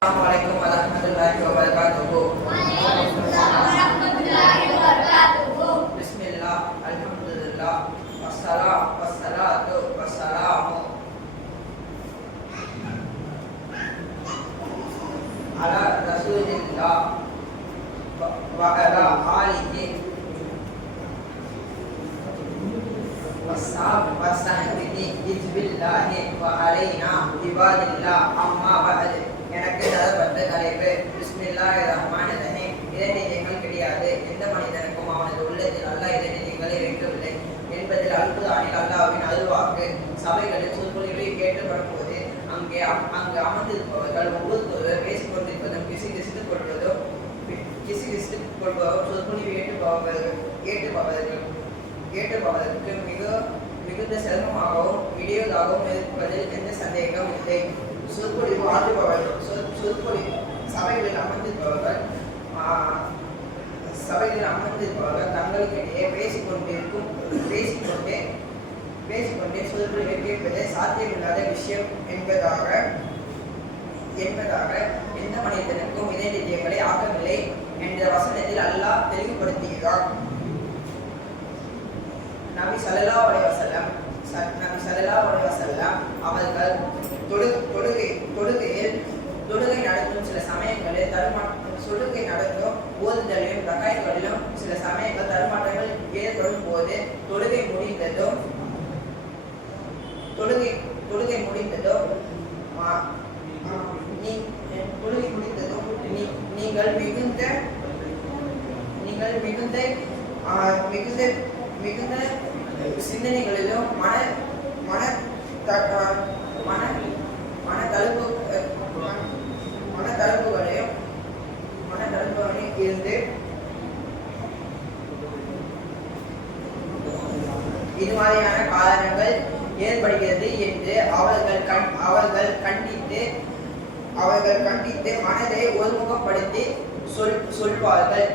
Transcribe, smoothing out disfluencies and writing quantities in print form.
Assalamualaikum warahmatullahi wabarakatuh. Waalaikumsalam warahmatullahi wabarakatuh. Bismillah, alhamdulillah, wassalatu wassalamu ala rasulillah wa ala alihi wasahbihi hizbillahi wa alaina ibadillah amma ba'd. எனக்கு தரப்பட்ட தலைப்பு பிஸ்மில்லாஹிர் ரஹ்மானிர் ரஹீம். இறைநிலைகள் கிடையாது. எந்த மனிதனுக்கும் அவனது உள்ளத்தில் அல்லாஹ் இறைநிலைகளை வைக்கவில்லை என்பதில் அல்குர்ஆனில் அல்லாஹ்வின் அருள்வாக்கு. சபைகளில் சொற்பொழிவை கேட்கப்படும் போது அங்கு அமர்ந்திருப்பவர்கள் ஒவ்வொருவரும் பேசிக் கொண்டிருப்பதும் கிசுகிசுத்துக் கொள்பவரும் சொற்பொழிவை ஏற்றுபவதற்கு மிகுந்த சிரமமாகவும் இடையூறாகவும் இருப்பதில் எந்த சந்தேகமும் இல்லை. சொற்பொழிவு ஆற்றுபவர்கள் சபைகளில் அமர்ந்திருப்பவர்கள் தங்களுக்கிடையே பேசிக்கொண்டே சொற்பொழிவை கேட்பது சாத்தியமில்லாத விஷயம் என்பதாக எந்த மனிதனுக்கும் இணையங்களை ஆக்கவில்லை என்ற வசனத்தில் அல்லாஹ் தெளிவுபடுத்துகிறார். நபி ஸல்லல்லாஹு அலைஹி வஸல்லம் அவர்கள் தொழுகை நடத்தும் சில சமயங்களில் தொழுகை நடத்தும் ஓதுதலிலும் ரகாய்களிலும் சில சமயங்கள் தடுமாற்றங்கள் ஏற்படும் போது தொழுகை முடிந்ததும் நீங்கள் மிகுந்த சிந்தனைகளிலும் மனத்தழுப்புகளையும் இருந்து இது மாதிரியான காரணங்கள் ஏற்படுகிறது என்று அவர்கள் கண்டித்து மனதை ஒருமுகப்படுத்தி சொல்வார்கள்.